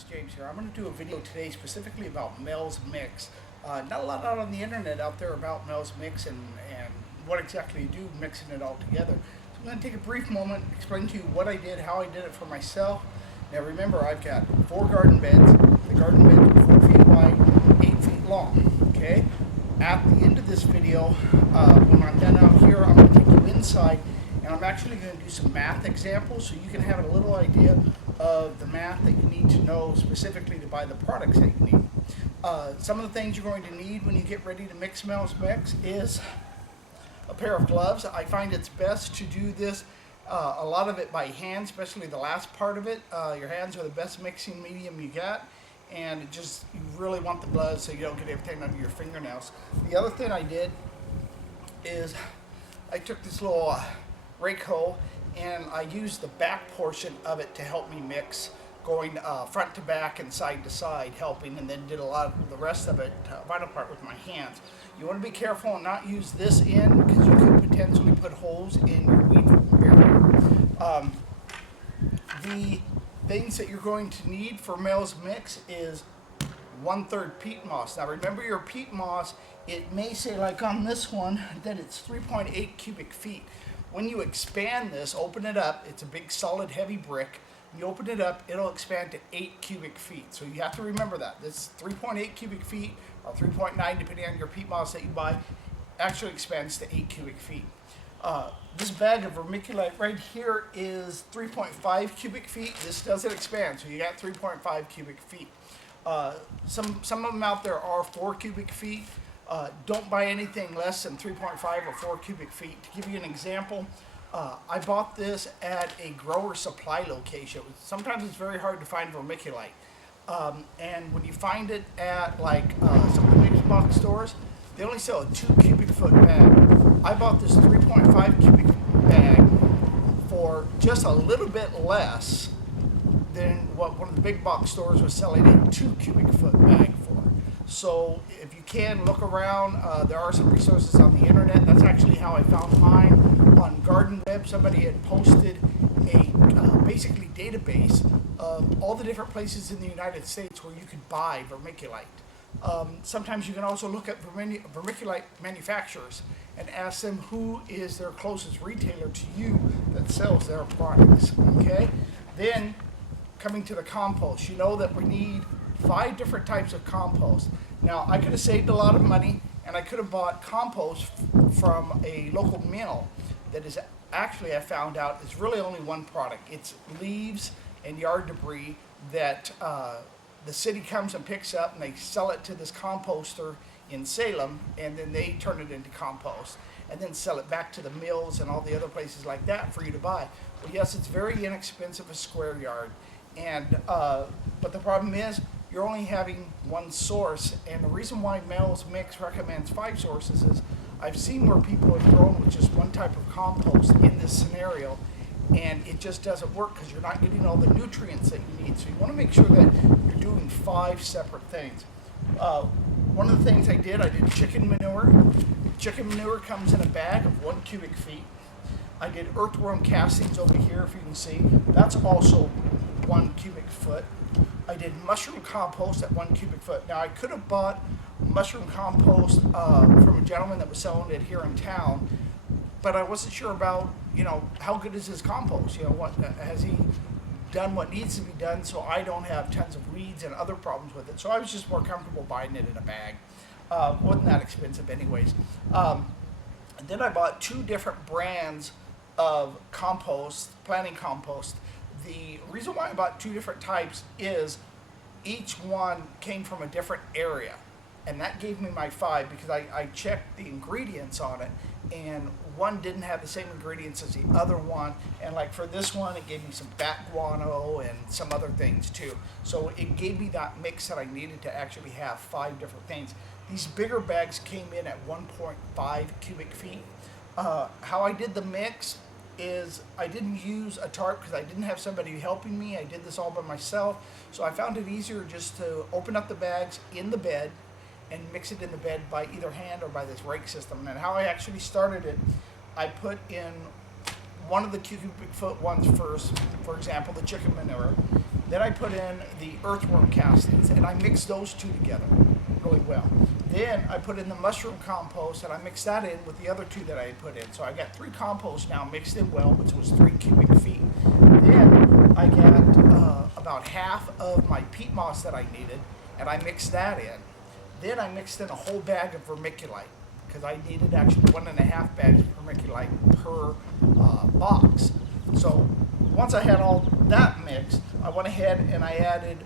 it's James here. I'm going to do a video today specifically about Mel's Mix. Not a lot out on the internet out there about Mel's Mix and what exactly you do mixing it all together. So I'm going to take a brief moment, explain to you what I did, how I did it for myself. Now remember, I've got 4 garden beds. The garden beds are 4 feet wide, 8 feet long. Okay. At the end of this video, when I'm done out here, I'm going to take you inside, and I'm actually going to do some math examples so you can have a little idea of the math that you need to know specifically to buy the products that you need. Some of the things you're going to need when you get ready to mix Mel's Mix is a pair of gloves. I find it's best to do this, a lot of it by hand, especially the last part of it. Your hands are the best mixing medium you got, and you really want the gloves so you don't get everything under your fingernails. The other thing I did is I took this little rake hoe and I used the back portion of it to help me mix, going front to back and side to side, helping, and then did a lot of the rest of it, vital part, with my hands. You want to be careful and not use this end because you could potentially put holes in your weed barrier. The things that you're going to need for Mel's Mix is 1/3 peat moss. Now remember, your peat moss, it may say like on this one that it's 3.8 cubic feet. When you expand this, open it up, it's a big solid heavy brick. You open it up, it'll expand to 8 cubic feet. So you have to remember that. This 3.8 cubic feet or 3.9 depending on your peat moss that you buy actually expands to 8 cubic feet. This bag of vermiculite right here is 3.5 cubic feet. This doesn't expand, so you got 3.5 cubic feet. Some of them out there are 4 cubic feet. Don't buy anything less than 3.5 or 4 cubic feet. To give you an example, I bought this at a grower supply location. Sometimes it's very hard to find vermiculite. And when you find it at like some of the big box stores, they only sell a 2 cubic foot bag. I bought this 3.5 cubic bag for just a little bit less than what one of the big box stores was selling a 2 cubic foot bag for. So if you can, look around. There are some resources on the internet. That's actually how I found mine. On Garden Web, somebody had posted a basically database of all the different places in the United States where you could buy vermiculite. Sometimes you can also look at vermiculite manufacturers and ask them who is their closest retailer to you that sells their products. Okay? Then, coming to the compost, you know that we need 5 different types of compost. Now, I could have saved a lot of money and I could have bought compost from a local mill that is actually, I found out, is really only one product. It's leaves and yard debris that the city comes and picks up, and they sell it to this composter in Salem, and then they turn it into compost and then sell it back to the mills and all the other places like that for you to buy. Well, yes, it's very inexpensive a square yard, and but the problem is you're only having one source. And the reason why Mel's Mix recommends 5 sources is I've seen where people have grown with just one type of compost in this scenario, and it just doesn't work because you're not getting all the nutrients that you need. So you want to make sure that you're doing 5 separate things. One of the things I did chicken manure. Chicken manure comes in a bag of 1 cubic feet. I did earthworm castings over here, if you can see. That's also 1 cubic foot. I did mushroom compost at 1 cubic foot. Now I could have bought mushroom compost from a gentleman that was selling it here in town, but I wasn't sure about, how good is his compost? What has he done what needs to be done so I don't have tons of weeds and other problems with it. So I was just more comfortable buying it in a bag. Wasn't that expensive anyways. And then I bought 2 different brands of compost, planting compost. The reason why I bought 2 different types is each one came from a different area. And that gave me my 5 because I checked the ingredients on it, and one didn't have the same ingredients as the other one. And like for this one, it gave me some bat guano and some other things too. So it gave me that mix that I needed to actually have 5 different things. These bigger bags came in at 1.5 cubic feet. How I did the mix is I didn't use a tarp because I didn't have somebody helping me. I did this all by myself. So I found it easier just to open up the bags in the bed and mix it in the bed by either hand or by this rake system. And how I actually started it, I put in one of the cubic foot ones first, for example, the chicken manure, Then I put in the earthworm castings, and I mix those two together really well. Then I put in the mushroom compost, and I mixed that in with the other two that I had put in. So I got 3 composts now mixed in well, which was 3 cubic feet. Then I got about half of my peat moss that I needed, and I mixed that in. Then I mixed in a whole bag of vermiculite because I needed actually 1.5 bags of vermiculite per box. So once I had all that mixed, I went ahead and I added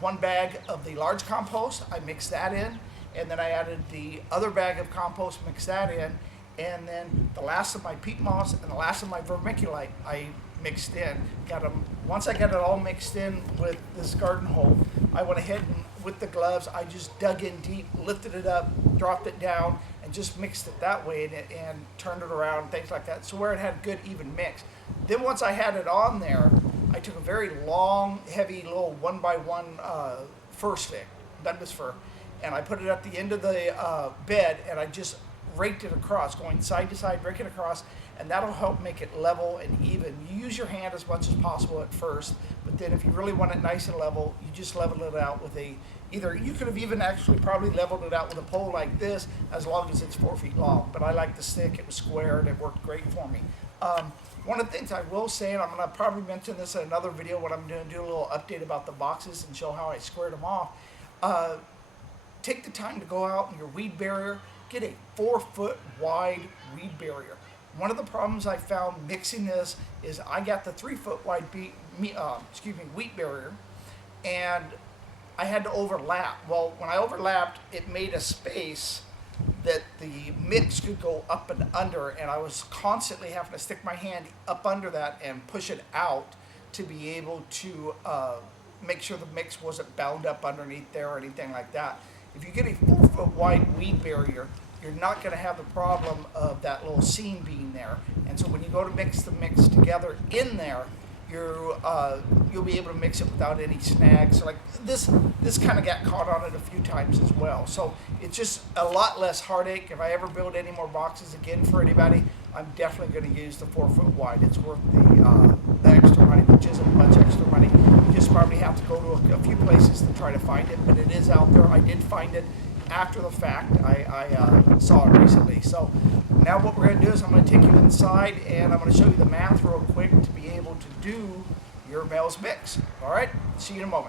1 bag of the large compost. I mixed that in, and then I added the other bag of compost, mixed that in, and then the last of my peat moss and the last of my vermiculite I mixed in. Got them. Once I got it all mixed in with this garden hoe, I went ahead and with the gloves, I just dug in deep, lifted it up, dropped it down, and just mixed it that way and turned it around, things like that, so where it had a good even mix. Then once I had it on there, I took a very long, heavy little 1x1 fir stick, Douglas fir, and I put it at the end of the bed, and I just raked it across, going side to side, rake it across, and that'll help make it level and even. You use your hand as much as possible at first, but then if you really want it nice and level, you just level it out with either you could have even actually probably leveled it out with a pole like this, as long as it's 4 feet long. But I like the stick; it was square and it worked great for me. One of the things I will say, and I'm going to probably mention this in another video when I'm doing do a little update about the boxes and show how I squared them off. Take the time to go out in your weed barrier. Get a 4-foot wide weed barrier. One of the problems I found mixing this is I got the 3-foot wide wheat barrier, and I had to overlap. Well, when I overlapped, it made a space that the mix could go up and under, and I was constantly having to stick my hand up under that and push it out to be able to make sure the mix wasn't bound up underneath there or anything like that. If you get a 4-foot wide weed barrier, you're not going to have the problem of that little seam being there. And so when you go to mix the mix together in there, you'll be able to mix it without any snags. So like this kind of got caught on it a few times as well. So it's just a lot less heartache. If I ever build any more boxes again for anybody, I'm definitely going to use the 4-foot wide. It's worth the extra money, which isn't much extra money. You just probably have to go to a few places to try to find it, but it is out there. I did find it after the fact. I saw it recently. So now what we're going to do is I'm going to take you inside and I'm going to show you the math real quick to be able to do your Mel's Mix. All right, see you in a moment.